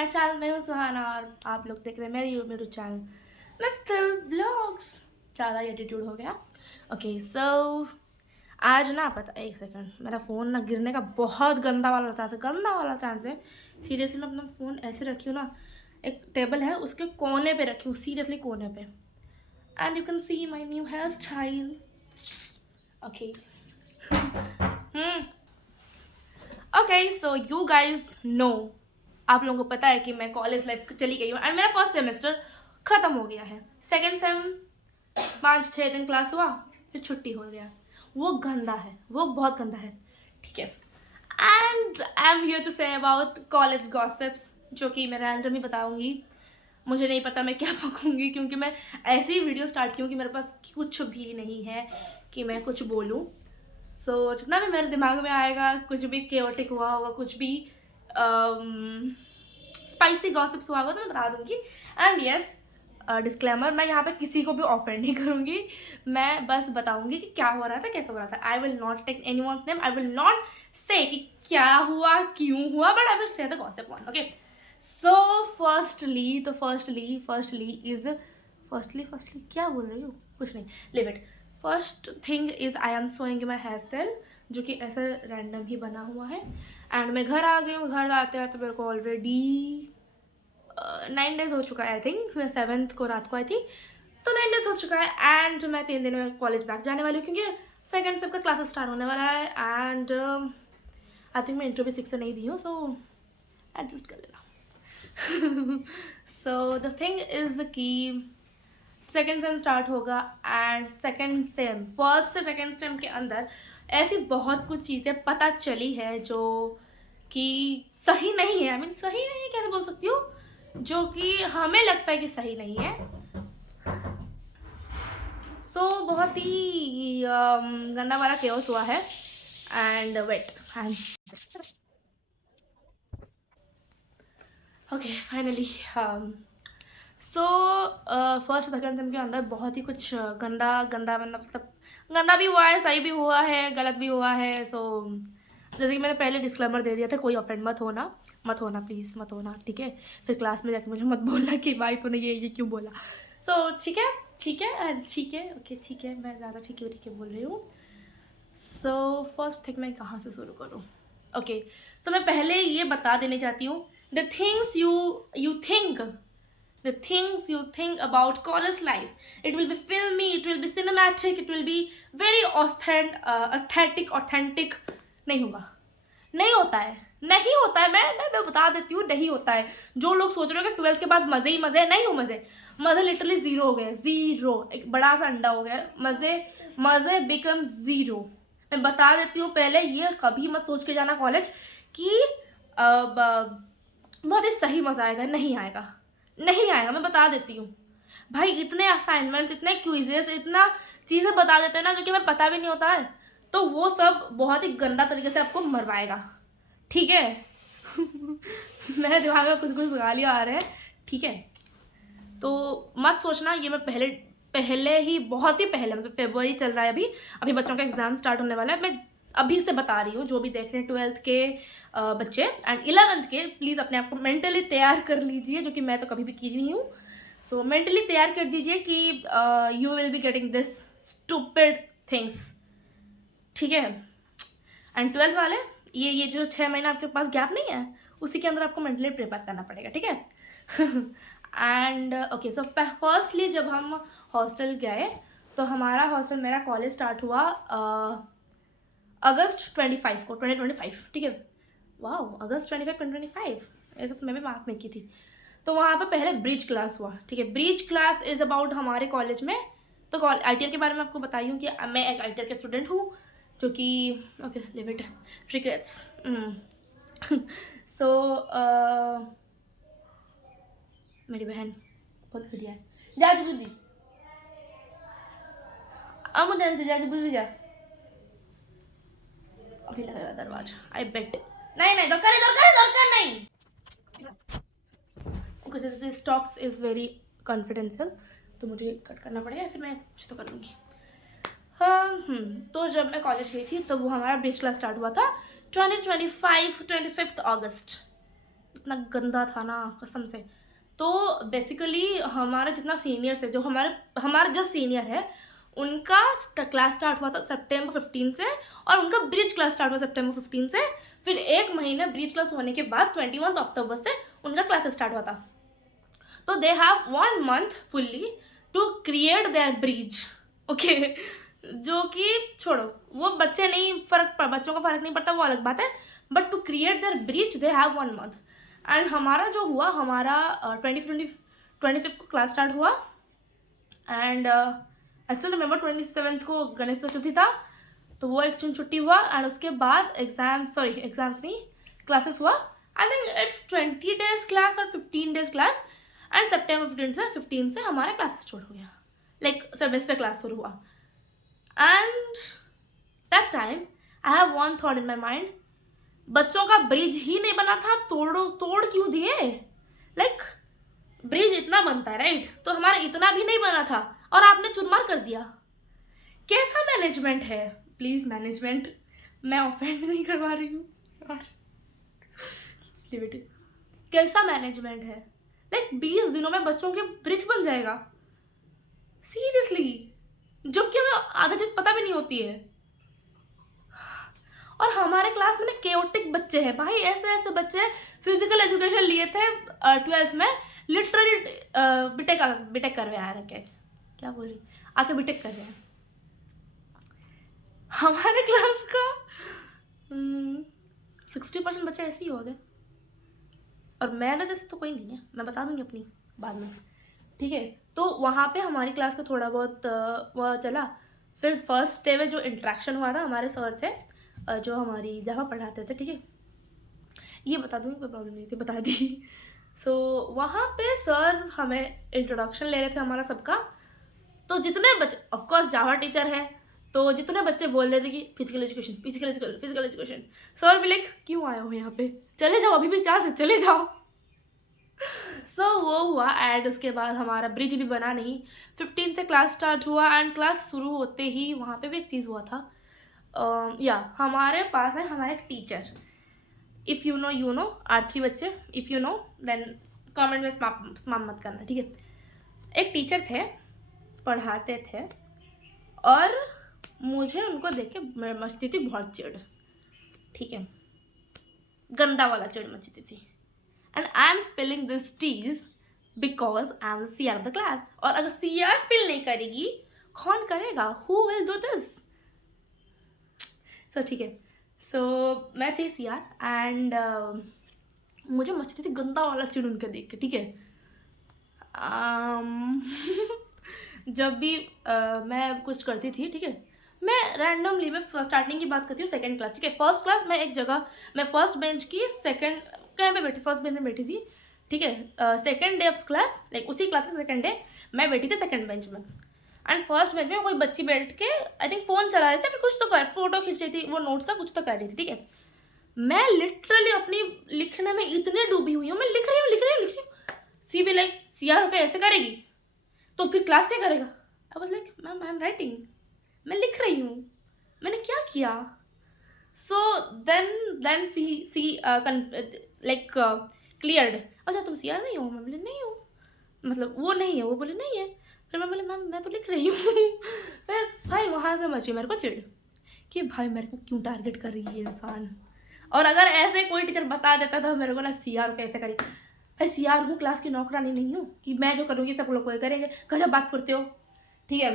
My channel. मैं हूँ सुहाना और आप लोग देख रहे हैं मेरे यूट्यूब चैनल मिस्टर व्लॉग्स। ज़्यादा एटीट्यूड हो गया। ओके सो आज ना पता, एक सेकंड, मेरा फ़ोन ना गिरने का बहुत गंदा वाला चांस है। सीरियसली मैं अपना फ़ोन ऐसे रखी हूँ ना, एक टेबल है उसके कोने पे रखी हूँ, सीरियसली कोने पे। And you can see my new hair style. Okay okay so you guys know, आप लोगों को पता है कि मैं कॉलेज लाइफ चली गई हूँ एंड मेरा फर्स्ट सेमेस्टर ख़त्म हो गया है। सेकेंड सेम 5-6 दिन क्लास हुआ, फिर छुट्टी हो गया। वो गंदा है, वो बहुत गंदा है, ठीक है। And I am here to say about college gossips, जो कि मैं रैंडम ही बताऊँगी। मुझे नहीं पता मैं क्या पकूँगी, क्योंकि मैं ऐसी ही वीडियो स्टार्ट की हूँ कि मेरे पास कुछ भी नहीं है कि मैं कुछ बोलूँ। सो जितना भी मेरे दिमाग में आएगा, कुछ भी केओटिक हुआ होगा, कुछ भी स्पाइसी गॉसिप्स हुआ होगा तो मैं बता दूंगी। एंड यस, डिस्क्लेमर, मैं यहाँ पे किसी को भी ऑफेंड नहीं करूँगी, मैं बस बताऊंगी कि क्या हो रहा था, कैसे हो रहा था। I will not take any one's name, I will not say कि क्या हुआ, क्यों हुआ, but I will say the gossip one. Okay so firstly क्या बोल रही हूँ, कुछ नहीं, leave it. First thing is I am showing my hair style, जो कि ऐसा रैंडम ही बना हुआ है। एंड मैं घर आ गई हूँ। घर आते आते मेरे को ऑलरेडी 9 डेज़ हो चुका है। आई थिंक मैं 7th को रात को आई थी, तो 9 डेज़ हो चुका है। एंड मैं 3 दिन में कॉलेज बैक जाने वाली हूँ, क्योंकि सेकेंड सेम का क्लासेस स्टार्ट होने वाला है। एंड आई थिंक मैं इंट्रो भी 6 से नहीं दी हूँ, सो एडजस्ट कर लेना। सो द थिंग इज़ कि सेकेंड सेम स्टार्ट होगा एंड सेकेंड सेम, फर्स्ट से सेकेंड सेम के अंदर ऐसी बहुत कुछ चीज़ें पता चली है जो कि सही नहीं है। आई मीन सही नहीं है, कैसे बोल सकती हूँ, जो कि हमें लगता है कि सही नहीं है। सो बहुत ही गंदा वाला केओस हुआ है। And wait and okay finally so first second sem के अंदर बहुत ही कुछ गंदा गंदा मतलब गंदा भी हुआ है, सही भी हुआ है, गलत भी हुआ है। सो जैसे कि मैंने पहले डिस्क्लेमर दे दिया था, कोई ऑफेंड मत होना प्लीज़, मत होना, ठीक है। फिर क्लास में जाके मुझे मत बोलना कि भाई तूने ये क्यों बोला। सो ठीक है ओके ठीक है, मैं ज़्यादा ठीक है बोल रही हूँ। सो फर्स्ट थिंग मैं कहाँ से शुरू करूँ। ओके सो मैं पहले ये बता देना चाहती हूँ, the things you think, the things you think about college life, it will be filmy, it will be cinematic, it will be very authentic नहीं होगा, नहीं होता है। मैं बता देती हूँ, नहीं होता है। जो लोग सोच रहे हो कि 12th के बाद मज़े ही मज़े, नहीं हो मज़े लिटरली ज़ीरो हो गए, ज़ीरो, एक बड़ा सा अंडा हो गया। मज़े बिकम ज़ीरो। मैं बता देती हूँ पहले, ये कभी मत सोच के जाना कॉलेज कि बहुत ही सही मज़ा आएगा, नहीं आएगा, मैं बता देती हूँ। भाई इतने असाइनमेंट्स, इतने क्विजेस, इतना चीज़ें बता देते हैं ना जो कि हमें पता भी नहीं होता है, तो वो सब बहुत ही गंदा तरीके से आपको मरवाएगा, ठीक है। मेरे दिमाग में कुछ गालियाँ आ रहे हैं, ठीक है। तो मत सोचना, ये मैं पहले ही, बहुत ही पहले, मतलब फरवरी चल रहा है अभी बच्चों का एग्ज़ाम स्टार्ट होने वाला है। मैं अभी से बता रही हूँ, जो भी देख रहे हैं 12th के बच्चे एंड 11th के, प्लीज़ अपने आप को मेंटली तैयार कर लीजिए, जो कि मैं तो कभी भी की नहीं हूँ। सो मेंटली तैयार कर दीजिए कि you will be getting this stupid things, ठीक है। एंड 12th वाले, ये जो 6 महीना आपके पास गैप नहीं है, उसी के अंदर आपको मेंटली प्रिपेयर करना पड़ेगा, ठीक है। एंड ओके सो फर्स्टली जब हम हॉस्टल गए, तो हमारा हॉस्टल, मेरा कॉलेज स्टार्ट हुआ अगस्त 25 को, 2025, ठीक है। वाह, अगस्त 25 2025, ऐसा तो मैं भी मार्क नहीं की थी। तो वहाँ पर पहले ब्रिज क्लास हुआ, ठीक है। ब्रिज क्लास इज़ अबाउट हमारे कॉलेज में, तो ITR के बारे में आपको बताई हूँ कि मैं एक ITR के स्टूडेंट हूँ, जो कि ओके लिव इट, रिग्रेट्स। सो मेरी बहन बहुत बढ़िया है, जा जल्दी, अब मुझे जा जल्दी जा, अभी लगेगा दरवाजा, आई बेट। नहीं दरकार नहीं, कुछ जैसे स्टॉक्स इज़ वेरी कॉन्फिडेंशियल, तो मुझे कट करना पड़ेगा, फिर मैं कुछ तो कर लूँगी। हाँ तो जब मैं कॉलेज गई थी, तो वो हमारा ब्रिज क्लास स्टार्ट हुआ था 2025 25 अगस्त, इतना गंदा था ना कसम से। तो बेसिकली हमारा जितना सीनियर्स है, जो हमारा जस्ट सीनियर है, उनका क्लास स्टार्ट हुआ था सितंबर 15 से, और उनका ब्रिज क्लास स्टार्ट हुआ सितंबर 15 से। फिर एक महीने ब्रिज क्लास होने के बाद 21 अक्टूबर से उनका क्लास स्टार्ट हुआ था। तो they have 1 month fully to create their bridge. Okay, जो कि छोड़ो, वो बच्चे नहीं, बच्चों का फर्क नहीं पड़ता, वो अलग बात है, but to create their bridge they have 1 month। And हमारा जो हुआ, हमारा 25 को क्लास स्टार्ट हुआ, एंड आई स्टिल रिमेंबर 27 को गणेश चतुर्थी था, तो वो एक छुट्टी हुआ। एंड उसके बाद एग्जाम्स नहीं, क्लासेस हुआ। I think it's 20 days class और 15 days क्लास। एंड सितंबर 15 से हमारा क्लास शुरू हो गया, लाइक सेमेस्टर क्लास शुरू हुआ। And that time I have one thought in my mind, बच्चों का ब्रिज ही नहीं बना था, तोड़ क्यों दिए? लाइक ब्रिज इतना बनता है राइट, तो हमारा इतना भी नहीं बना था और आपने चुरमार कर दिया। कैसा मैनेजमेंट है? प्लीज मैनेजमेंट, मैं ऑफेंड नहीं करवा रही हूँ यार, कैसा मैनेजमेंट है? लाइक 20 दिनों में बच्चों के ब्रिज बन जाएगा, सीरियसली, जबकि हमें आधा चीज पता भी नहीं होती है। और हमारे क्लास में ना केओटिक बच्चे हैं भाई, ऐसे बच्चे फिजिकल एजुकेशन लिए थे 12th में, लिटरली बीटेक कर रहे हैं, क्या बोल रही, आके बीटेक कर रहे हैं। हमारे क्लास का 60% बच्चे ऐसे ही हो गए, और मेरा जैसे तो कोई नहीं है, मैं बता दूंगी अपनी बाद में, ठीक है। तो वहाँ पे हमारी क्लास का थोड़ा बहुत वह चला। फिर फर्स्ट डे में जो इंट्रैक्शन हुआ था, हमारे सर थे जो हमारी जहाँ पढ़ाते थे, ठीक है, ये बता दूँगी, कोई प्रॉब्लम नहीं थी, बता दी। सो वहाँ पे सर हमें इंट्रोडक्शन ले रहे थे हमारा सबका। तो जितने बच्चे, ऑफकोर्स जावा टीचर है, तो जितने बच्चे बोल रहे थे कि फिजिकल एजुकेशन, सर भी लाइक क्यों आए हो यहाँ पे, चले जाओ, अभी भी चांस है, चले जाओ। सो वो हुआ। एंड उसके बाद हमारा ब्रिज भी बना नहीं। 15 से क्लास स्टार्ट हुआ, एंड क्लास शुरू होते ही वहाँ पे भी एक चीज़ हुआ था। हमारे पास है हमारे एक teacher, if you know you know, Aarti बच्चे, if you know then comment में स्माम मत करना, ठीक है। एक टीचर थे, पढ़ाते थे, और मुझे उनको देख के मचती थी बहुत चिढ़, ठीक है, गंदा वाला चिढ़ मचती थी। And I am spilling this tea because I am the CR of the class. और अगर सीआर स्पिल नहीं करेगी, कौन करेगा? Who will do this? So ठीक है, सो मैं थी सीआर, एंड मुझे मचती थी गंदा वाला चिढ़ उनके देख के, ठीक है। जब भी मैं कुछ करती थी, ठीक है, मैं रैंडमली, मैं स्टार्टिंग की बात करती हूँ, सेकंड क्लास, ठीक है, फर्स्ट क्लास मैं एक जगह, मैं फर्स्ट बेंच की सेकंड कहीं पे बैठी, फर्स्ट बेंच में बैठी थी, ठीक है। Second day of class, like उसी क्लास का सेकंड डे मैं बैठी थी सेकंड बेंच में, एंड फर्स्ट बेंच में कोई बच्ची बैठ के आई थिंक फ़ोन चला रही थी, फिर कुछ तो कर, फोटो खींच रही थी, वो नोट्स का कुछ तो कर रही थी, ठीक है। मैं लिटरली अपनी लिखने में इतने डूबी हुई हूँ, मैं लिख रही हूँ, सी भी लाइक सीआर होकर ऐसे करेगी तो फिर क्लास क्या करेगा? I was like ma'am I am writing, मैं लिख रही हूँ, मैंने क्या किया? सो देन सी लाइक क्लियर्ड, अच्छा तुम सीआर नहीं हो? मैं बोली नहीं हूँ, मतलब वो नहीं है, वो बोले नहीं है। फिर मैं बोली मैम मैं तो लिख रही हूँ। फिर भाई वहाँ से मची मेरे को चिढ़ कि भाई मेरे को क्यों टारगेट कर रही है इंसान। और अगर ऐसे कोई टीचर बता देता था मेरे को ना सीआर कैसे करी, भाई सीआर हूँ, क्लास की नौकरानी नहीं हूँ कि मैं जो करूँगी सब लोग कोई करेंगे, गजब बात करते हो, ठीक है।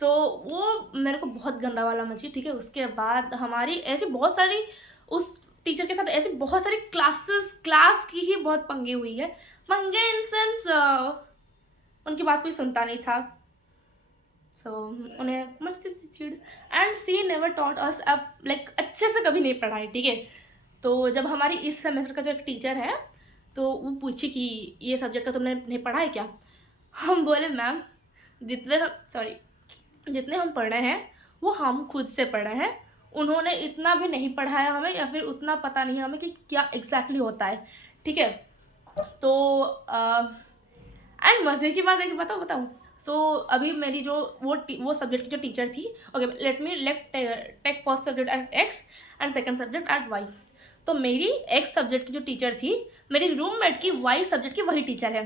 तो वो मेरे को बहुत गंदा वाला मची, ठीक है। उसके बाद हमारी ऐसी बहुत सारी, उस टीचर के साथ ऐसी बहुत सारी क्लास की ही बहुत पंगे हुई है। पंगे इन सेंस उनकी बात कोई सुनता नहीं था, सो उन्हें मचती थी चिड़। And she never taught us, अब लाइक अच्छे से कभी नहीं पढ़ाई, ठीक है। तो जब हमारी इस सेमेस्टर का जो एक टीचर है, तो वो पूछी कि ये सब्जेक्ट का तुमने नहीं पढ़ा है क्या? हम बोले मैम जितने हम पढ़े हैं वो हम खुद से पढ़े हैं, उन्होंने इतना भी नहीं पढ़ाया हमें, या फिर उतना पता नहीं हमें कि क्या एग्जैक्टली होता है, ठीक है। तो एंड मज़े की बात है कि बताऊँ सो अभी मेरी जो वो सब्जेक्ट की जो टीचर थी, okay let take first subject at X and second subject at Y. तो मेरी एक्स सब्जेक्ट की जो टीचर थी मेरी रूममेट की वाई सब्जेक्ट की वही टीचर है।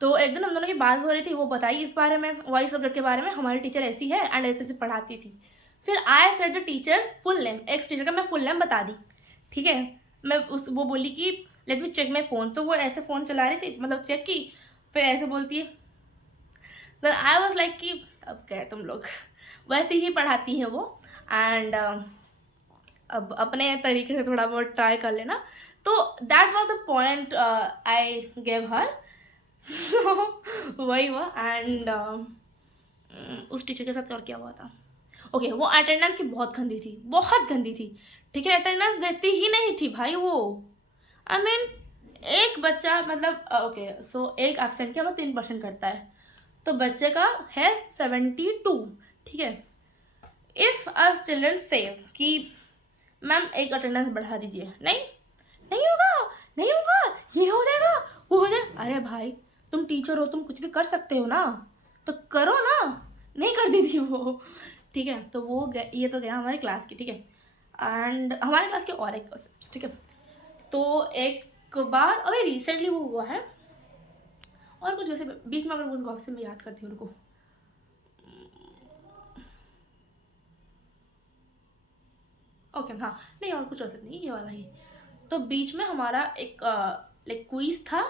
तो एक दिन हम दोनों की बात हो रही थी, वो बताई इस बारे में, वाई सब्जेक्ट के बारे में, हमारी टीचर ऐसी है एंड ऐसे ऐसे पढ़ाती थी। फिर I said the teacher full name, x teacher का मैं फुल नेम बता दी, ठीक है। मैं वो बोली कि let me check my phone, तो वो ऐसे फ़ोन चला रही थी, मतलब चेक की, फिर ऐसे बोलती है। फिर आई वॉज लाइक कि अब क्या है तुम लोग, वैसे ही पढ़ाती हैं वो। एंड अब अपने तरीके से थोड़ा बहुत ट्राई कर लेना। तो that was a point I gave her. So वही हुआ। एंड उस टीचर के साथ और क्या हुआ था, ओके वो अटेंडेंस की बहुत गंदी थी, बहुत गंदी थी, ठीक है। अटेंडेंस देती ही नहीं थी भाई वो। आई मीन एक बच्चा, मतलब ओके सो एक एब्सेंट का वो 3% करता है, तो बच्चे का है 72, ठीक है। इफ़ अ चिल्ड्रन सेज कि मैम एक अटेंडेंस बढ़ा दीजिए, नहीं नहीं होगा, नहीं होगा, ये हो जाएगा, वो हो जाएगा। अरे भाई तुम टीचर हो, तुम कुछ भी कर सकते हो ना, तो करो ना। नहीं कर दी थी वो, ठीक है। तो वो ये तो गया हमारी क्लास की, ठीक है। एंड हमारे क्लास के और एक गॉसिप्स, ठीक है। तो एक बार अभी रिसेंटली वो हुआ है, और कुछ वैसे बीच में अगर उन गॉसिप में याद करती हूँ उनको। ओके हाँ, नहीं और कुछ वैसे नहीं, ये वाला ही। तो बीच में हमारा एक लाइक क्विज था,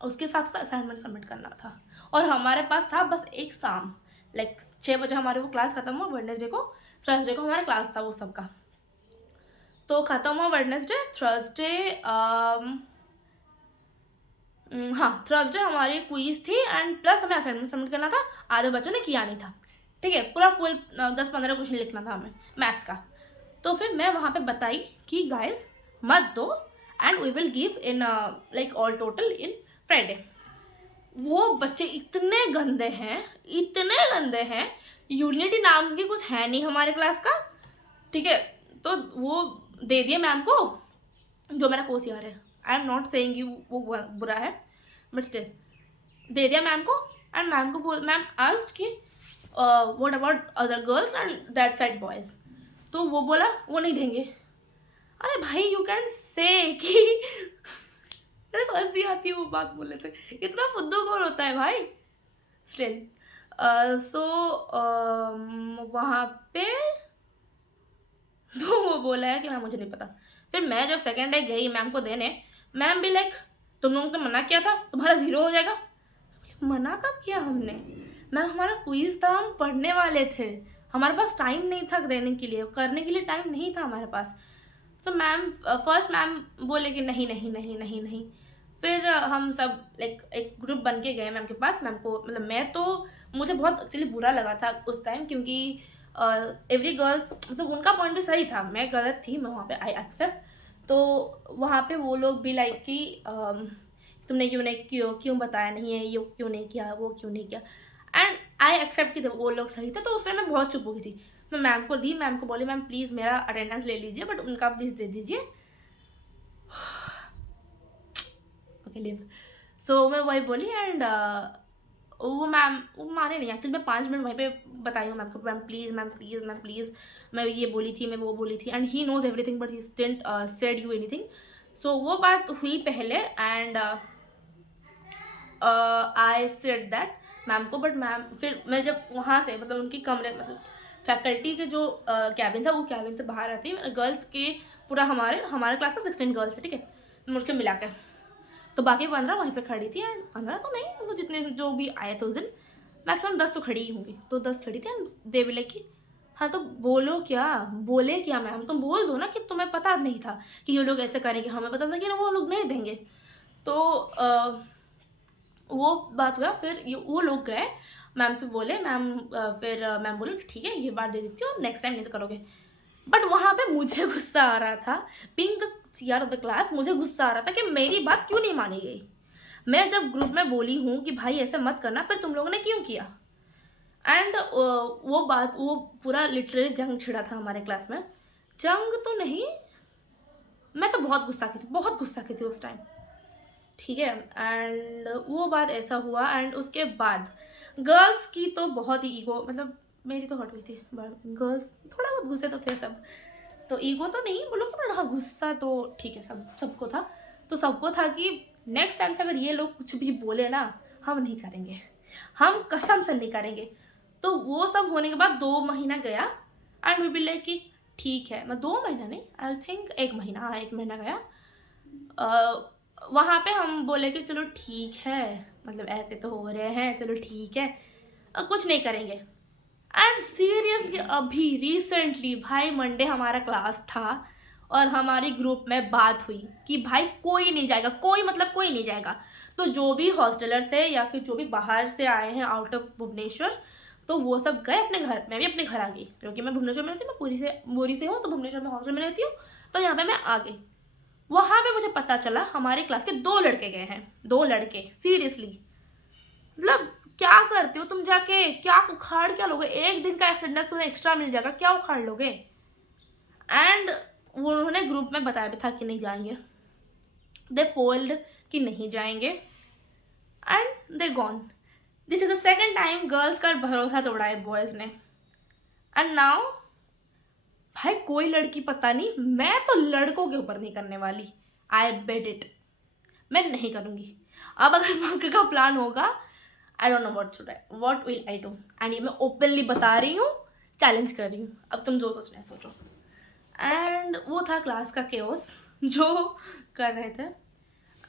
उसके साथ साथ असाइनमेंट सबमिट करना था, और हमारे पास था बस एक शाम, लाइक 6 बजे हमारे वो क्लास ख़त्म हुआ। वेडनेसडे को, थर्सडे को हमारा क्लास था वो सबका। तो ख़त्म हुआ वेडनेसडे, थर्सडे हाँ थर्सडे हमारी क्विज थी एंड प्लस हमें असाइनमेंट सबमिट करना था। आधे बच्चों ने किया नहीं था, ठीक है। पूरा फुल 10-15 क्वेश्चन लिखना था हमें मैथ्स का। तो फिर मैं वहाँ पे बताई कि गाइस मत दो and we will give in like all total in Friday. वो बच्चे इतने गंदे हैं, इतने गंदे हैं, यूनिटी नाम की कुछ है नहीं हमारे क्लास का, ठीक है। तो वो दे दिए मैम को, जो मेरा कोर्स यार है, I am not saying you वो बुरा है, बट स्टिल दे दिया मैम को। एंड मैम को बोल, मैम आस्क्ड कि what about other girls and that side boys, तो वो बोला वो नहीं देंगे। अरे भाई यू कैन से कि मेरे को हंसी आती है वो बात बोलने से, इतना फुद्दू कौन होता है भाई। स्टिल सो वहाँ पे तो वो बोला है कि मैम मुझे नहीं पता। फिर मैं जब सेकेंड डे गई मैम को देने, मैम भी लाइक तुम लोगों ने तो मना किया था, तुम्हारा 0 हो जाएगा। मना कब किया हमने मैम, हमारा क्विज था, हम पढ़ने वाले थे, हमारे पास टाइम नहीं था देने के लिए, करने के लिए टाइम नहीं था हमारे पास। तो मैम फर्स्ट मैम बोले कि नहीं नहीं नहीं नहीं नहीं। फिर हम सब लाइक एक ग्रुप बन के गए मैम के पास। मैम को मतलब मैं तो, मुझे बहुत एक्चुअली बुरा लगा था उस टाइम, क्योंकि एवरी गर्ल्स, मतलब उनका पॉइंट भी सही था, मैं गलत थी, मैं वहाँ पे आई एक्सेप्ट। तो वहाँ पे वो लोग भी लाइक कि तुमने क्यों बताया नहीं है, ये क्यों नहीं किया, वो क्यों नहीं किया। एंड आई एक्सेप्ट कि वो लोग सही थे। तो उस टाइम मैं बहुत चुप हो गई थी। मैं मैम को दी, मैम को बोली मैम प्लीज़ मेरा अटेंडेंस ले लीजिए, बट उनका प्लीज़ दे दीजिए। Okay live. सो मैं वही बोली एंड वो मैम वो माने नहीं एक्चुअली। मैं 5 मिनट वहीं पे बताई हूँ मैम को, ma'am please ma'am please ma'am please, मैं ये बोली थी, मैं वो बोली थी, and he knows everything but he didn't said you anything. So वो बात हुई पहले and I said that ma'am को, बट मैम फिर मैं जब वहाँ से मतलब उनकी कमरे, मतलब फैकल्टी के जो कैबिन था, वो कैबिन से बाहर आती गर्ल्स के पूरा हमारे क्लास का 16 गर्ल्स है, ठीक है, मुझसे मिला के। तो बाकी 15 वहीं पे खड़ी थी एंड 15 तो नहीं, वो जितने जो भी आए थे उस दिन मैक्सिमम 10 तो खड़ी ही होंगी। तो 10 खड़ी थी एंड दे विल कि हाँ तो बोलो क्या, बोले क्या मैम, तुम बोल दो ना कि तुम्हें पता नहीं था कि ये लोग ऐसे करेंगे, हमें पता था कि ना वो लोग नहीं देंगे। तो वो बात हुआ। फिर वो लोग गए मैम से बोले, मैम फिर मैम बोले ठीक है ये बार दे देती हूँ, नेक्स्ट टाइम नहीं से करोगे। बट वहाँ पे मुझे गुस्सा आ रहा था, being the CR of the class, मुझे गुस्सा आ रहा था कि मेरी बात क्यों नहीं मानी गई। मैं जब ग्रुप में बोली हूँ कि भाई ऐसे मत करना, फिर तुम लोगों ने क्यों किया। एंड वो पूरा लिटरली जंग छिड़ा था हमारे क्लास में। जंग तो नहीं, मैं तो बहुत गुस्सा की थी, बहुत गुस्सा की थी उस टाइम, ठीक है। एंड वो बात ऐसा हुआ एंड उसके बाद गर्ल्स की तो बहुत ही ईगो, मतलब मेरी तो हट हुई थी, गर्ल्स थोड़ा बहुत गुस्से तो थे सब। तो ईगो तो नहीं बोलो कि, पर हाँ गुस्सा तो ठीक है सबको था। तो सबको था कि नेक्स्ट टाइम से अगर ये लोग कुछ भी बोले ना, हम नहीं करेंगे, हम कसम से नहीं करेंगे। तो वो सब होने के बाद 2 महीना गया एंड वी बी लाइक कि ठीक है, मैं 2 महीना नहीं, आई थिंक 1 महीना, हाँ 1 महीना गया। वहाँ पे हम बोले कि चलो ठीक है, मतलब ऐसे तो हो रहे हैं, चलो ठीक है, कुछ नहीं करेंगे। एंड सीरियसली अभी रिसेंटली भाई मंडे हमारा क्लास था और हमारी ग्रुप में बात हुई कि भाई कोई नहीं जाएगा, कोई मतलब कोई नहीं जाएगा। तो जो भी हॉस्टलर्स है या फिर जो भी बाहर से आए हैं आउट ऑफ भुवनेश्वर, तो वो सब गए अपने घर। मैं भी अपने घर आ गई क्योंकि मैं भुवनेश्वर में रहती हूँ, मैं बोरी से हूँ, तो भुवनेश्वर में हॉस्टल में रहती हूँ, तो यहाँ पे मैं आ गई। वहाँ पे मुझे पता चला हमारे क्लास के 2 लड़के गए हैं, 2 लड़के। सीरियसली मतलब क्या करते हो तुम जाके, क्या उखाड़ क्या लोगे? 1 दिन का अटेंडेंस तुम्हें एक्स्ट्रा मिल जाएगा, क्या उखाड़ लोगे? एंड उन्होंने ग्रुप में बताया भी था कि नहीं जाएंगे, दे पोल्ड कि नहीं जाएंगे and they gone. This is the second time girls का भरोसा तोड़ा है बॉयज ने। एंड नाउ भाई कोई लड़की, पता नहीं, मैं तो लड़कों के ऊपर नहीं करने वाली, आई बेट इट, मैं नहीं करूँगी। अब अगर बंक का प्लान होगा, I don't know what will I do. And ये मैं ओपनली बता रही हूँ, चैलेंज कर रही हूँ, अब तुम जो सोचना है सोचो। एंड वो था क्लास का केओस जो कर रहे थे।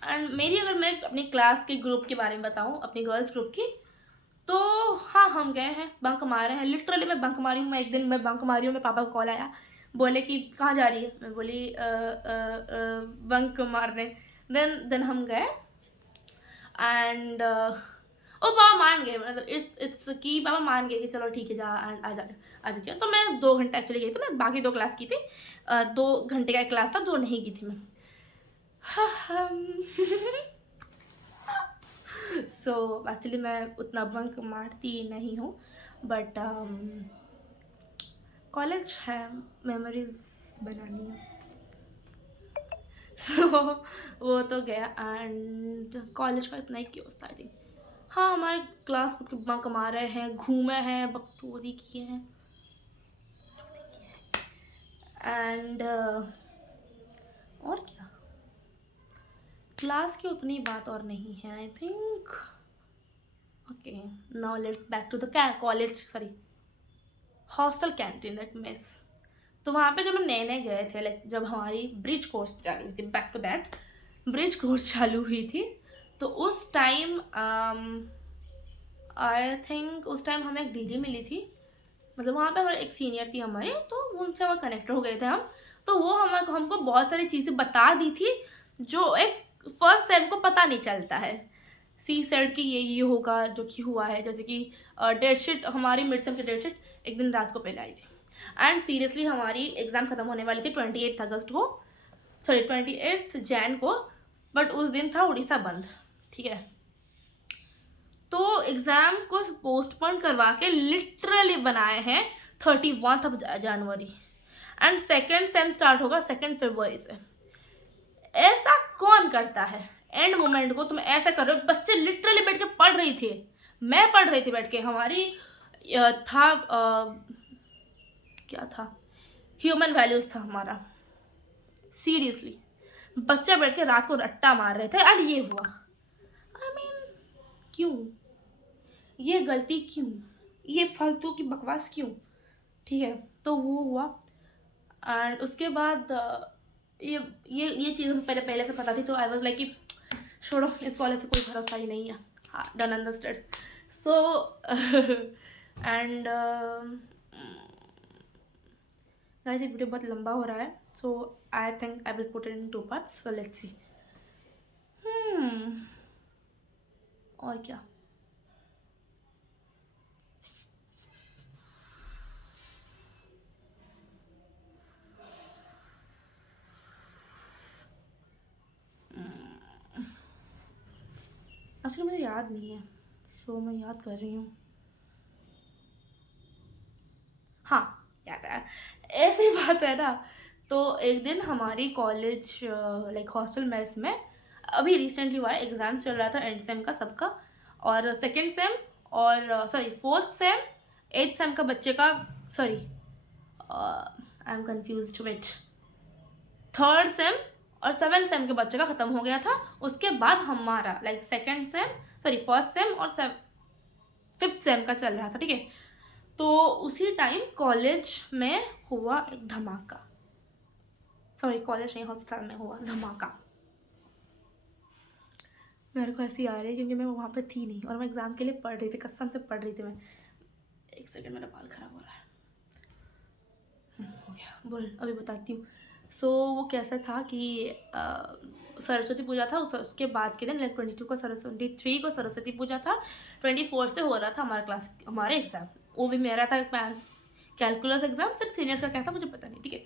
एंड मेरी, अगर मैं अपनी क्लास के ग्रुप के बारे में बताऊँ, अपनी गर्ल्स ग्रुप की, तो हाँ हम गए हैं, बंक मारे हैं। लिटरली मैं बंक मारी हूँ। मैं एक दिन मैं बंक मारी हूँ, मेरे पापा को कॉल आया, बोले कि कहाँ जा रही है, मैं बोली बंक मारने। देन हम गए एंड और पापा मान गए, मतलब इट्स कि पापा मान गए कि चलो ठीक है, जा एंड आ जाइए। तो मैं 2 घंटे एक्चुअली गई थी, मैं बाकी 2 क्लास की थी, 2 घंटे का क्लास था, 2 नहीं की थी मैं। सो एक्चुअली मैं उतना बंक मारती नहीं हूँ, बट कॉलेज है, मेमोरीज बनानी है। सो वो तो गया। एंड कॉलेज का इतना ही क्यों था, आई थिंक। हाँ हमारे क्लास के बंक मारे हैं, घूमे हैं, बकचोदी किए हैं एंड और क्या, क्लास की उतनी बात और नहीं है I think. Okay, now let's back to the college, sorry hostel canteen at mess. तो वहाँ पे जब हम नए नए गए थे, लाइक जब हमारी ब्रिज कोर्स चालू हुई थी, back to that, bridge course चालू हुई थी, तो उस टाइम आई थिंक उस टाइम हमें एक दीदी मिली थी, मतलब वहाँ पे हमारे एक सीनियर थी हमारे, तो उनसे हम कनेक्ट हो गए थे हम। तो वो हमको बहुत सारी चीज़ें बता दी थी जो एक फर्स्ट सेम को पता नहीं चलता है। सी सेड कि ये होगा, जो कि हुआ है। जैसे कि डेट शीट, हमारी मिड सेम की डेट शीट एक दिन रात को पहले आई थी। एंड सीरियसली हमारी एग्ज़ाम ख़त्म होने वाली थी 28 अगस्त को, सॉरी 28 जैन को, बट उस दिन था उड़ीसा बंद, ठीक है। तो एग्ज़ाम को पोस्टपोन करवा के लिटरली बनाए हैं 31 जनवरी, एंड सेकेंड सेम स्टार्ट होगा 2 फरवरी से। ऐसा कौन करता है? एंड मोमेंट को तुम ऐसा कर रहे हो। बच्चे लिटरली बैठ के पढ़ रही थी, मैं पढ़ रही थी बैठ के, हमारी था क्या था, ह्यूमन वैल्यूज़ था हमारा। सीरियसली बच्चे बैठ के रात को रट्टा मार रहे थे, और ये हुआ। आई मीन क्यों, ये गलती क्यों, ये फालतू की बकवास क्यों? ठीक है, तो वो हुआ। एंड उसके बाद ये चीज़ पहले से पता थी, तो आई वाज लाइक कि छोड़ो, इस कॉलेज से कोई भरोसा ही नहीं है। हाँ, done understand. So and guys, ये वीडियो बहुत लंबा हो रहा है, so I think I will put it in 2 parts, so let's see. और क्या, एक्चुअली मुझे याद नहीं है, सो मैं याद कर रही हूँ। हाँ याद आया, ऐसी बात है ना। तो एक दिन हमारी कॉलेज लाइक हॉस्टल मेस में अभी रिसेंटली हुआ है, एग्ज़ाम चल रहा था एंड सेम का सबका, और सेकेंड सेम और sorry 4th same 8th same का बच्चे का, sorry I am confused with 3rd same और 7th सेम के बच्चे का ख़त्म हो गया था। उसके बाद हमारा लाइक फर्स्ट सेम और 5th सेम का चल रहा था, ठीक है। तो उसी टाइम कॉलेज में हुआ एक धमाका, सॉरी कॉलेज नहीं, हॉस्टल में हुआ धमाका। मेरे को ऐसी आ रही है क्योंकि मैं वहाँ पे थी नहीं और मैं एग्ज़ाम के लिए पढ़ रही थी, कसम से पढ़ रही थी मैं। एक सेकंड, मेरा बाल ख़राब हो रहा है। हो गया, बोल अभी बताती हूँ। सो वो कैसा था कि सरस्वती पूजा था, उसके बाद के दिन लाइक 23 को सरस्वती पूजा था, 24 से हो रहा था हमारे एग्ज़ाम। वो भी मेरा था कैलकुलस एग्ज़ाम, फिर सीनियर्स का क्या था मुझे पता नहीं, ठीक है।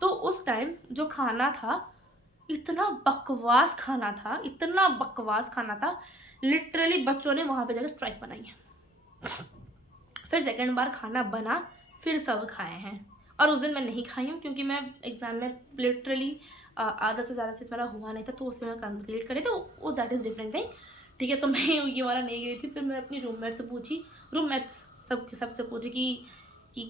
तो उस टाइम जो खाना था, इतना बकवास खाना था, लिटरली बच्चों ने वहाँ पे जाकर स्ट्राइक बनाई है। फिर सेकंड बार खाना बना, फिर सब खाए हैं। और उस दिन मैं नहीं खाई हूँ क्योंकि मैं एग्ज़ाम में लिटरली आधा से ज़्यादा चीज़ मेरा हुआ नहीं था, तो उसमें मैं कंप्लीट करी, तो वो दैट इज़ डिफरेंट थिंग, ठीक है। तो मैं ये वाला नहीं गई थी। फिर मैं अपनी रूममेट्स सबसे पूछी कि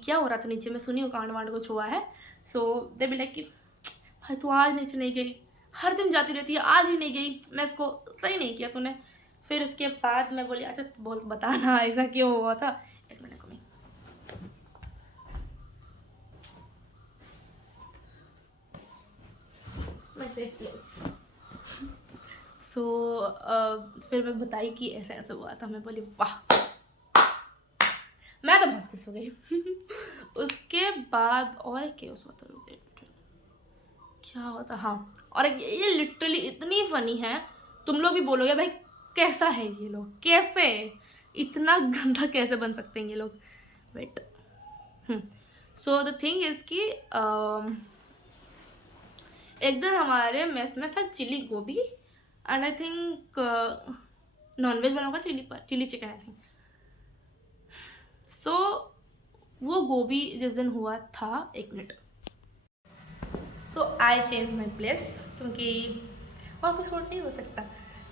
क्या हो रहा था नीचे, मैं सुनी हूँ कांड वांड कुछ हुआ है। सो दे बी लाइक कि भाई तू आज नीचे नहीं गई, हर दिन जाती रहती है, आज ही नहीं गई, मैं इसको सही नहीं किया तूने। फिर उसके बाद मैं बोली अच्छा बोल बताना ऐसा क्यों हुआ था। एक मिनट को मैं सो फिर मैं बताई कि ऐसा ऐसा हुआ था। मैं बोली वाह, मैं तो बहुत खुश हो गई। उसके बाद और क्या हुआ था, क्या होता, हाँ, और ये लिटरली इतनी फनी है, तुम लोग भी बोलोगे भाई कैसा है ये लोग, कैसे इतना गंदा कैसे बन सकते हैं ये लोग। Wait, so the thing is कि एक दिन हमारे मेस में था चिली गोभी एंड आई थिंक नॉनवेज बना होगा, चिली चिकन आई थिंक। सो वो गोभी जिस दिन हुआ था, एक minute, so I change my place क्योंकि वहाँ पे शूट नहीं हो सकता।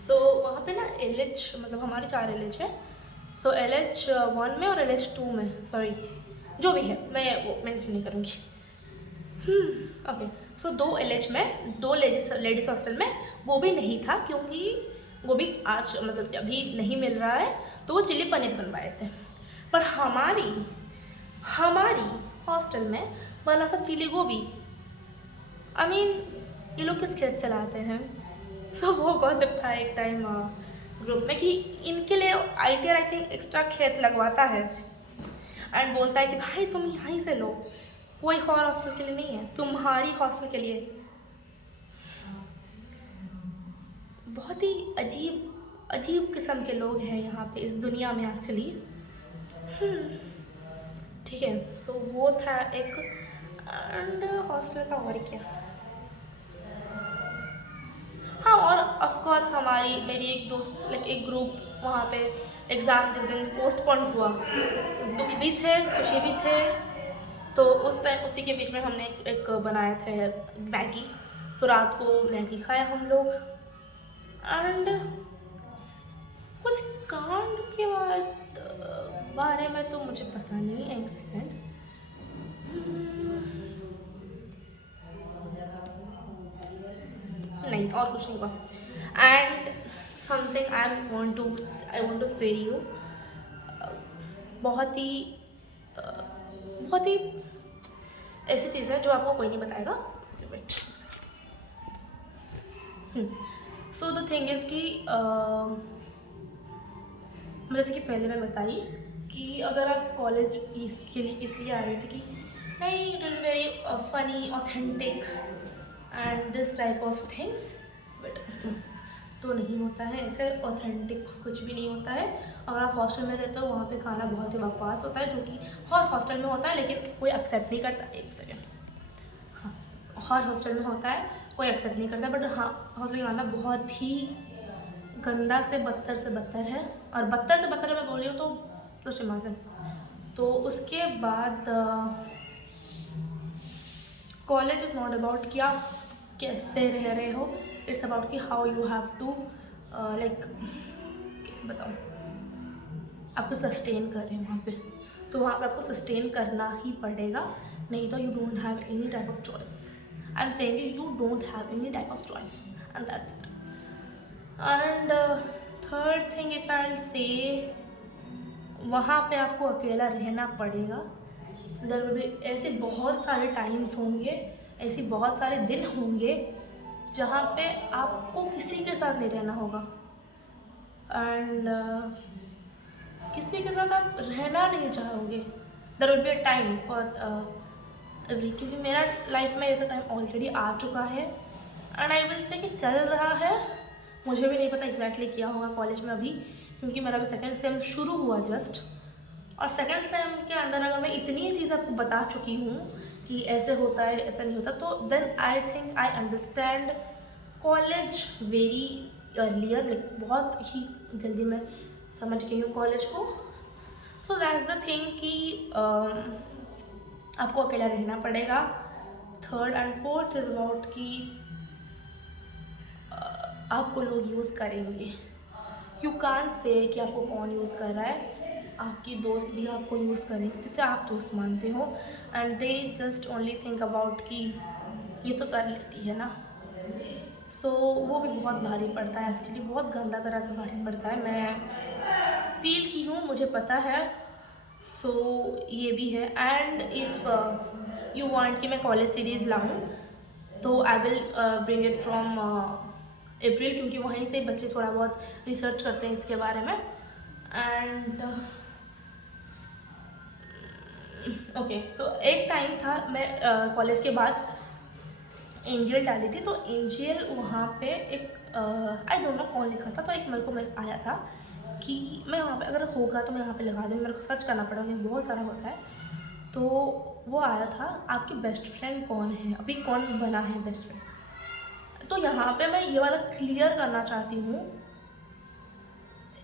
सो वहाँ पे ना LH मतलब हमारे 4 LH है, तो LH1 में और LH2 में, सॉरी जो भी है मैं वो मेंशन नहीं करूँगी। ओके, सो 2 LH में 2 लेडीज़ हॉस्टल में वो भी नहीं था क्योंकि वो भी आज मतलब अभी नहीं मिल रहा है, तो वो चिली पनीर बनवाए थे। पर हमारी हॉस्टल में बना था चिली गोभी। आई मीन ये लोग किस खेत चलाते हैं। सो वो गॉसिप था एक टाइम ग्रुप में कि इनके लिए ITR आई थिंक एक्स्ट्रा खेत लगवाता है एंड बोलता है कि भाई तुम यहीं से लो, कोई और हॉस्टल के लिए नहीं है, तुम्हारी हॉस्टल के लिए। बहुत ही अजीब किस्म के लोग हैं यहाँ पे इस दुनिया में एक्चुअली। ठीक है, सो वो था एक एंड हॉस्टल का और क्या। हाँ, और ऑफकोर्स मेरी एक दोस्त लाइक एक ग्रुप वहाँ पे एग्ज़ाम जिस दिन पोस्टपोन हुआ, दुख भी थे खुशी भी थे, तो उस टाइम उसी के बीच में हमने एक बनाए थे मैगी, तो रात को मैगी खाए हम लोग एंड कुछ कांड के बारे में तो मुझे पता नहीं। एक सेकेंड, नहीं और कुछ नहीं हुआ। And something I want to say you, बहुत ही ऐसी चीज़ है जो आपको कोई नहीं बताएगा। सो द थिंग इज़ कि जैसे कि पहले मैं बताई कि अगर आप कॉलेज के लिए इसलिए आ रही थी कि नहीं it will very funny authentic and this type of things, but तो नहीं होता है ऐसे, ऑथेंटिक कुछ भी नहीं होता है। अगर आप हॉस्टल में रहते हो वहाँ पे खाना बहुत ही बकवास होता है, जो कि हर हॉस्टल में होता है लेकिन कोई एक्सेप्ट नहीं करता। एक सेकेंड, हाँ, हर हॉस्टल में होता है, कोई एक्सेप्ट नहीं करता, बट हाँ हॉस्टल का खाना बहुत ही गंदा से बदतर है, और बदतर से बदतर मैं बोल रही हूँ तो क्षमा से। तो उसके बाद कॉलेज इज़ नॉट अबाउट कि आप कैसे रह रहे हो, इट्स अबाउट कि how you have to like कैसे बताऊँ, आपको सस्टेन कर रहे हैं वहाँ पे, तो वहाँ पे आपको सस्टेन करना ही पड़ेगा, नहीं तो you don't have any type of choice. I am saying you don't have any type of choice and that's it. And third thing if I से, वहाँ पे आपको अकेला रहना पड़ेगा. देयर विल बी ऐसे बहुत सारे टाइम्स होंगे, ऐसे बहुत सारे दिन होंगे जहाँ पे आपको किसी के साथ नहीं रहना होगा. एंड किसी के साथ आप रहना नहीं चाहोगे. There will be a time for every, क्योंकि मेरा लाइफ में ऐसा टाइम ऑलरेडी आ चुका है. एंड आई विल से कि चल रहा है. मुझे भी नहीं पता एग्जैक्टली क्या होगा कॉलेज में अभी, क्योंकि मेरा भी सेकेंड सेम शुरू हुआ जस्ट. और सेकेंड सेम के अंदर अगर मैं इतनी चीज़ आपको बता चुकी हूँ कि ऐसे होता है ऐसा नहीं होता, तो then I think I understand college very earlier. Like बहुत ही जल्दी मैं समझ गई हूँ कॉलेज को. सो दैट्स द थिंग कि आपको अकेला रहना पड़ेगा. Third and fourth is about कि आपको लोग यूज़ करेंगे. यू कांट से कि आपको कौन यूज़ कर रहा है. आपकी दोस्त भी आपको यूज़ करेंगे जिसे आप दोस्त मानते हो, and they just only think about कि ये तो कर लेती है ना. सो वो भी बहुत भारी पड़ता है एक्चुअली, बहुत गंदा तरह से भारी पड़ता है. मैं फील की हूँ, मुझे पता है. सो ये भी है. एंड इफ़ यू वांट कि मैं कॉलेज सीरीज़ लाऊँ तो I will bring it from April, क्योंकि वहीं से बच्चे थोड़ा बहुत रिसर्च करते हैं इसके बारे में. एंड ओके, सो एक टाइम था मैं कॉलेज के बाद एंजल डाली थी. तो एंजल वहाँ पे एक आई डोंट नो कौन लिखा था, तो एक मेरे को आया था कि मैं वहाँ पे अगर होगा तो मैं वहाँ पे लगा दूँगी. मेरे को सर्च करना पड़ेगा क्योंकि बहुत सारा होता है. तो वो आया था, आपकी बेस्ट फ्रेंड कौन है, अभी कौन बना है बेस्ट फ्रेंड. तो यहाँ पे मैं ये वाला क्लियर करना चाहती हूँ.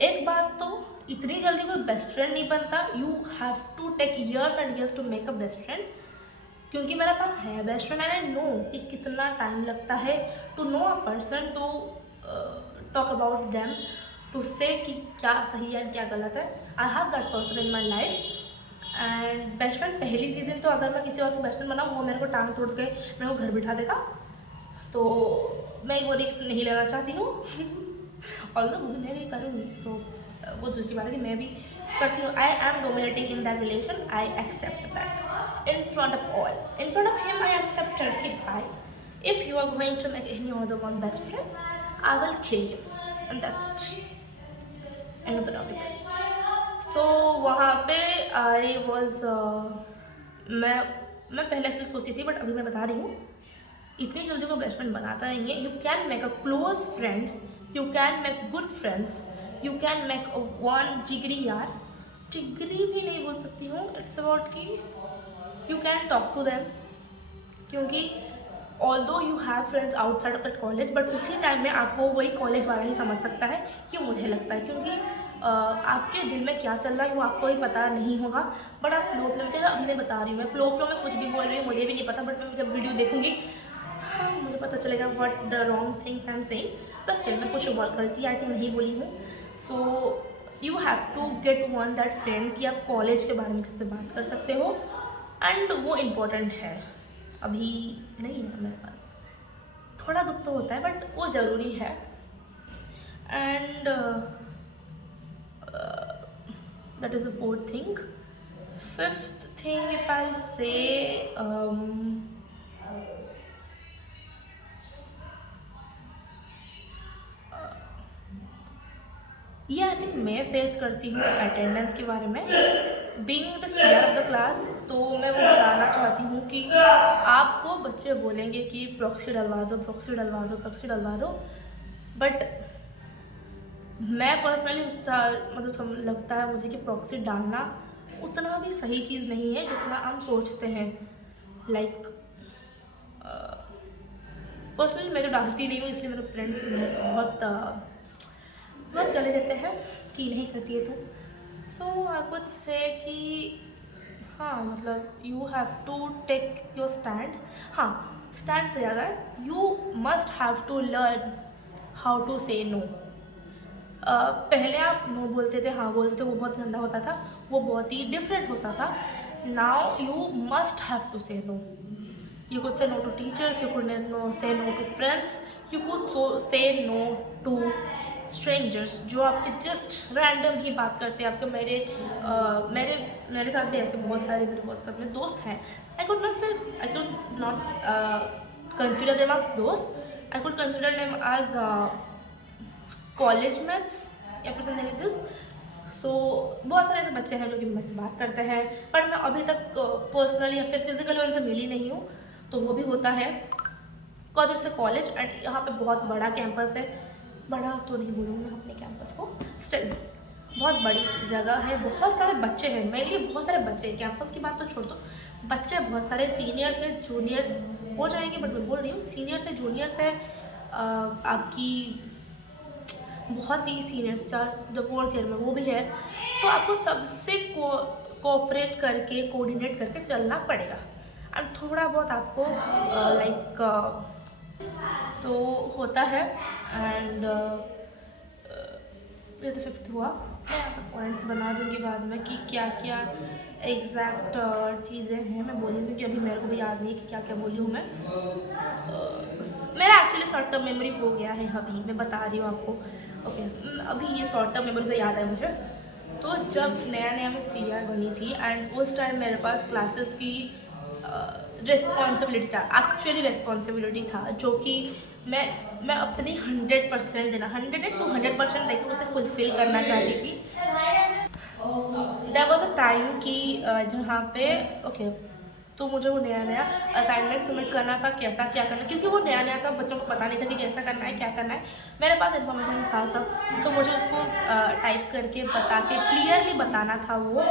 एक बात तो इतनी जल्दी कोई बेस्ट फ्रेंड नहीं बनता. You have to take years and years to make a best friend. क्योंकि मेरे पास है best friend and I know कि कितना टाइम लगता है to know a person, to talk about them, to say कि क्या सही है एंड क्या गलत है. I have that person in my life. And best friend पहली रीज़न, तो अगर मैं किसी और को बेस्ट फ्रेंड बनाऊँ वो मेरे को टांग तोड़ के मेरे को घर बिठा देगा, तो मैं वो रिस्क नहीं लेना चाहती हूँ. और वो भी मैं भी करूँगी. सो वो दूसरी बात है कि मैं भी करती हूँ. I am dominating in that relation. I accept that in front of all. In front of him, I accepted कि bye. If you are going to make any other one best friend, I will kill you. And that's it. End of the topic. So वहाँ पे I was मैं पहले actually सोचती थी, but अभी मैं बता रही हूँ इतनी जल्दी कोई बेस्ट फ्रेंड बनाता नहीं है. You can make a close friend, you can make good friends, you can make one जिगरी यार. जिगरी भी नहीं बोल सकती हूँ. इट्स अबाउट कि you can talk to them, क्योंकि although you have friends outside of that college, but उसी टाइम में आपको वही कॉलेज वाला ही समझ सकता है, ये मुझे लगता है. क्योंकि आपके दिल में क्या चल रहा है वो आपको ही पता नहीं होगा, बट आप फ्लो में चलो. अभी मैं बता रही हूँ, मैं फ्लो में कुछ भी बोल रही हूँ, मुझे भी नहीं पता, बट मैं जब वीडियो देखूँगी हाँ मुझे पता चलेगा what the wrong things I am saying. But still मैं कुछ बहुत गलती आई थिंक नहीं बोली हूँ. So you have to get one that friend कि आप कॉलेज के बारे में किससे बात कर सकते हो, एंड वो इम्पोर्टेंट है. अभी नहीं है मेरे पास, थोड़ा दुख तो होता है बट वो ज़रूरी है. And that is the fourth thing. Fifth thing if I से, ये आई थिंक मैं फेस करती हूँ अटेंडेंस के बारे में. Being the senior of the class, तो मैं वो बताना चाहती हूँ कि आपको बच्चे बोलेंगे कि प्रॉक्सी डलवा दो, प्रॉक्सी डलवा दो, प्रॉक्सी डलवा दो, बट मैं पर्सनली मतलब लगता है मुझे कि प्रॉक्सी डालना उतना भी सही चीज़ नहीं है जितना हम सोचते हैं. लाइक पर्सनली मैं तो डालती नहीं हूँ, इसलिए मेरे फ्रेंड्स बहुत गले देते हैं कि नहीं करती है तो. सो आई कुड से कि हाँ मतलब you have to take your stand. हाँ, स्टैंड से ज़्यादा you must have to learn how to say no. पहले आप नो बोलते थे, हाँ बोलते थे, वो बहुत गंदा होता था, वो बहुत ही डिफरेंट होता था. Now you must have to say no. You could say no to teachers, you could say no to friends, you could say no to strangers जो आपके जस्ट रैंडम ही बात करते हैं आपके। मेरे मेरे साथ भी ऐसे बहुत सारे मेरे व्हाट्सएप में दोस्त हैं। I could not consider them as दोस्त, I could consider them as college mates या फिर समथिंग लाइक दिस। सो बहुत सारे ऐसे बच्चे हैं जो कि मुझसे बात करते हैं, पर मैं अभी तक पर्सनली या फिर फिजिकली उनसे मिली नहीं हूँ, तो वो भी होता है because it's a college and यहाँ पे बहुत बड़ा कैंपस है। बड़ा तो नहीं बोलूँगी मैं अपने कैंपस को, स्टिल बहुत बड़ी जगह है, बहुत सारे बच्चे हैं, मेरे लिए बहुत सारे बच्चे हैं। कैंपस की बात तो छोड़ दो, बच्चे बहुत सारे, सीनियर्स हैं, जूनियर्स हो जाएंगे, बट मैं बोल रही हूँ सीनियर्स है, जूनियर्स है, आपकी बहुत ही सीनियर्स जो 4th ईयर में वो भी है। तो आपको सबसे कोऑपरेट करके, कोऑर्डिनेट करके चलना पड़ेगा एंड थोड़ा बहुत आपको लाइक तो होता है। एंड ये तो 5th हुआ। मैं यहाँ पर पॉइंट्स बना दूँगी बाद में कि क्या क्या एग्जैक्ट चीज़ें हैं मैं बोली हूँ, कि अभी मेरे को भी याद नहीं कि क्या क्या बोली हूँ मैं। मेरा एक्चुअली शॉर्ट टर्म मेमोरी हो गया है, अभी मैं बता रही हूँ आपको। ओके, अभी ये शॉर्ट टर्म मेमोरी से याद है मुझे। तो जब नया नया मैं सीनियर बनी थी एंड उस टाइम मेरे पास क्लासेस की रिस्पॉन्सिबिलिटी था, एक्चुअली रिस्पॉन्सिबिलिटी था, जो कि मैं अपनी 100% देना, 100% देकर उसे फुलफिल करना चाहती थी। देयर वाज अ टाइम कि जहाँ पे ओके, तो मुझे वो नया नया असाइनमेंट सबमिट करना था, कैसा क्या करना, क्योंकि वो नया नया था, बच्चों को पता नहीं था कि कैसा करना है, क्या करना है। मेरे पास इन्फॉर्मेशन था सब, तो मुझे उसको टाइप करके बता के क्लियरली बताना था वो,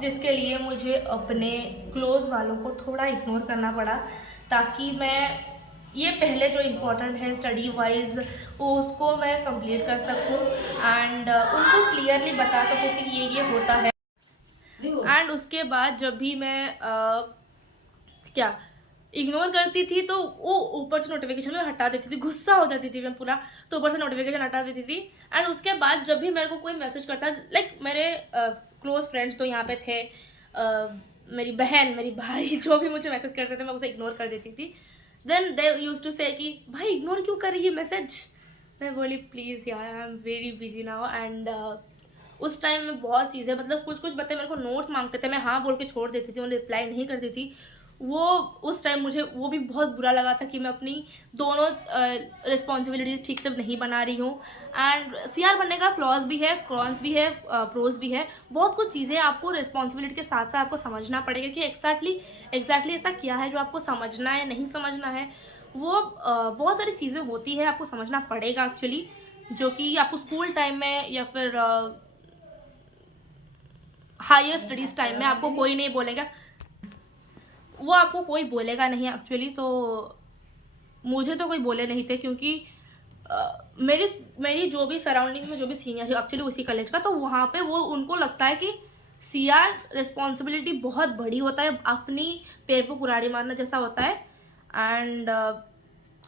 जिसके लिए मुझे अपने क्लोज़ वालों को थोड़ा इग्नोर करना पड़ा, ताकि मैं ये पहले जो इम्पोर्टेंट है स्टडी वाइज उसको मैं कंप्लीट कर सकूं एंड उनको क्लियरली बता सकूं कि ये होता है। एंड उसके बाद जब भी मैं क्या इग्नोर करती थी तो वो ऊपर से नोटिफिकेशन में हटा देती थी, गुस्सा हो जाती थी मैं पूरा, तो ऊपर से नोटिफिकेशन हटा देती थी। एंड उसके बाद जब भी मेरे को कोई मैसेज करता, लाइक मेरे क्लोज फ्रेंड्स तो यहाँ पे थे, मेरी बहन, मेरी भाई, जो भी मुझे मैसेज करते थे मैं उसे इग्नोर कर देती थी। Then they use to say कि भाई इग्नोर क्यों कर रही है मैसेज। मैं बोली प्लीज़ यार, I am very busy now. And उस टाइम में बहुत चीज़ें, मतलब कुछ कुछ बच्चे मेरे को नोट्स मांगते थे, मैं हाँ बोल के छोड़ देती थी, उन्हें रिप्लाई नहीं करती थी। वो उस टाइम मुझे वो भी बहुत बुरा लगा था कि मैं अपनी दोनों रिस्पॉन्सिबिलिटीज़ ठीक से नहीं बना रही हूँ। एंड सीआर बनने का फ्लॉज भी है, कॉन्स भी है, प्रोज भी है, बहुत कुछ चीज़ें आपको रिस्पॉन्सिबिलिटी के साथ साथ आपको समझना पड़ेगा कि एग्जैक्टली ऐसा क्या है जो आपको समझना है, नहीं समझना है। वो बहुत सारी चीज़ें होती है, आपको समझना पड़ेगा एक्चुअली, जो कि आपको स्कूल टाइम में या फिर हायर स्टडीज़ टाइम में आपको कोई नहीं बोलेगा, वो आपको कोई बोलेगा नहीं एक्चुअली। तो मुझे तो कोई बोले नहीं थे, क्योंकि मेरी जो भी सराउंडिंग में जो भी सीनियर है एक्चुअली उसी कॉलेज का, तो वहाँ पे वो उनको लगता है कि सीआर रिस्पॉन्सिबिलिटी बहुत बड़ी होता है, अपनी पैर पर कुल्हाड़ी मारना जैसा होता है। एंड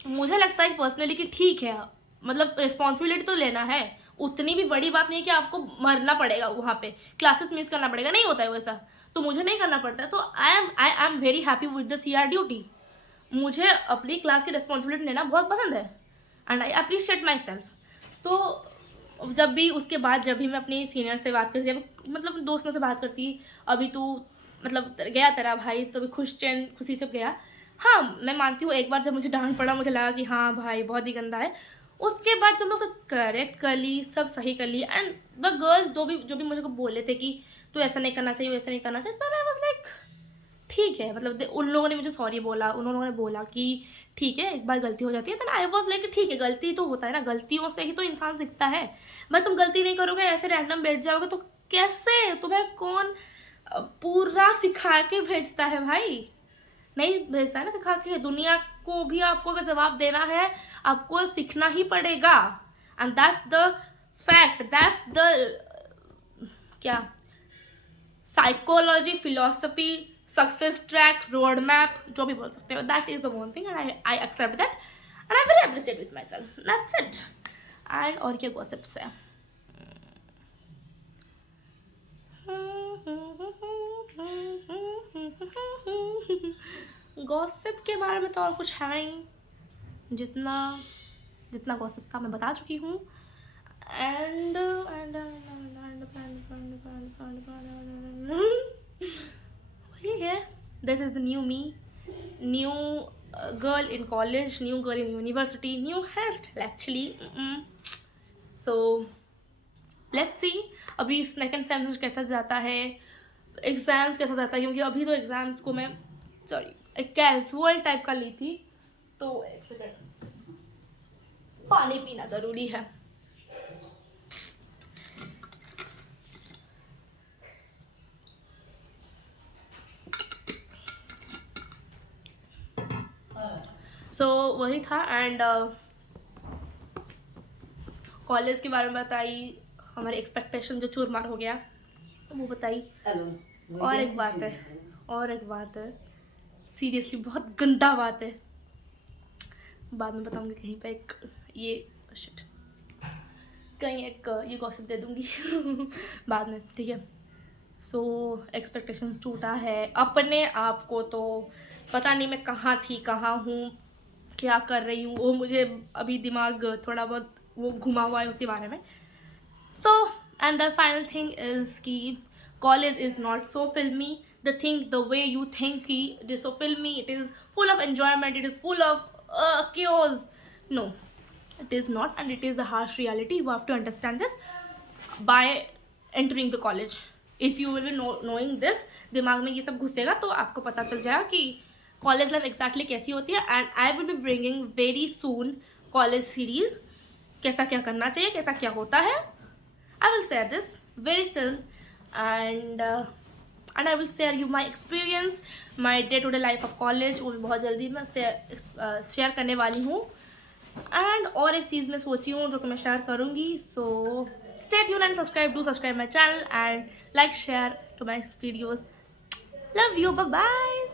मुझे लगता है पर्सनली कि ठीक है, मतलब रिस्पॉन्सिबिलिटी तो लेना है, उतनी भी बड़ी बात नहीं कि आपको मरना पड़ेगा वहाँ पे, क्लासेस मिस करना पड़ेगा, नहीं होता है वैसा, तो मुझे नहीं करना पड़ता है। तो I am very happy with the CR duty. मुझे अपनी क्लास की रिस्पॉन्सिबिलिटी लेना बहुत पसंद है and I appreciate my self. तो जब भी उसके बाद जब भी मैं अपनी सीनियर से बात करती, मतलब दोस्तों से बात करती, अभी तू मतलब गया तेरा भाई तो भी खुशी से गया। हाँ मैं मानती हूँ, एक बार जब मुझे डांट पड़ा मुझे लगा कि हाँ भाई बहुत ही गंदा है। उसके बाद जब मैं उसे करेक्ट कर ली, सब सही कर ली, एंड द गर्ल्स जो भी मुझे को बोले थे कि तू ऐसा नहीं करना चाहिए, वैसा नहीं करना चाहिए, तब आई वाज लाइक ठीक है, मतलब उन लोगों ने मुझे सॉरी बोला, उन लोगों ने बोला कि ठीक है एक बार गलती हो जाती है, तो आई वाज लाइक ठीक है, गलती तो होता है ना, गलतियों से ही तो इंसान सीखता है। भाई तुम गलती नहीं करोगे, ऐसे रैंडम बैठ जाओगे तो कैसे, तुम्हें कौन पूरा सिखा के भेजता है भाई, नहीं भेजता है ना सिखा के, दुनिया को भी आपको अगर जवाब देना है आपको सीखना ही पड़ेगा। And that's the fact, that's the क्या psychology, philosophy, success track, road map, जो भी बोल सकते हो, that is the one thing and I accept that and I very appreciate with my self, that's it. And और क्या gossips है, gossip के बारे में तो और कुछ है नहीं, जितना गॉसिप था मैं बता चुकी हूँ। एंड वही है, this is the new me, new girl in college, new girl in university, new hair style actually. So let's see अभी सेकेंड सेमेस्टर कैसा जाता है, एग्ज़ाम्स कैसा जाता है, क्योंकि अभी तो एग्ज़ाम्स को मैं एक कैजुअल टाइप का ली थी। तो एक सेकेंड, पानी पीना ज़रूरी है। वही था। एंड कॉलेज के बारे में बताई, हमारी एक्सपेक्टेशन जो चूरमार हो गया वो बताई। और एक बात है सीरियसली बहुत गंदा बात है, बाद में बताऊंगी कहीं पे एक ये गॉसिप दे दूंगी बाद में, ठीक है। सो एक्सपेक्टेशन टूटा है अपने आप को, तो पता नहीं मैं कहाँ थी, कहाँ हूँ, क्या कर रही हूँ, वो मुझे अभी दिमाग थोड़ा बहुत वो घुमा हुआ है उसके बारे में। So and the final thing is कि कॉलेज इज़ नॉट सो फिल्मी, the way you think कि it is so filmy, it is full of enjoyment, it is full of chaos. No, it is not, and it is the harsh reality. You have to understand this by entering the college. If you will be knowing this, दिमाग में ये सब घुसेगा तो आपको पता चल जाएगा कि कॉलेज लाइफ एग्जैक्टली कैसी होती है। And I will be bringing very soon college series, कैसा क्या करना चाहिए, कैसा क्या होता है। I will share this very soon, and I will share you my experience, my day to day life of college, वो बहुत जल्दी मैं शेयर करने वाली हूँ। एंड और एक चीज़ मैं सोची हूँ जो कि मैं शेयर करूँगी। सो stay tuned and subscribe my channel and like, share to my videos. Love you, bye bye.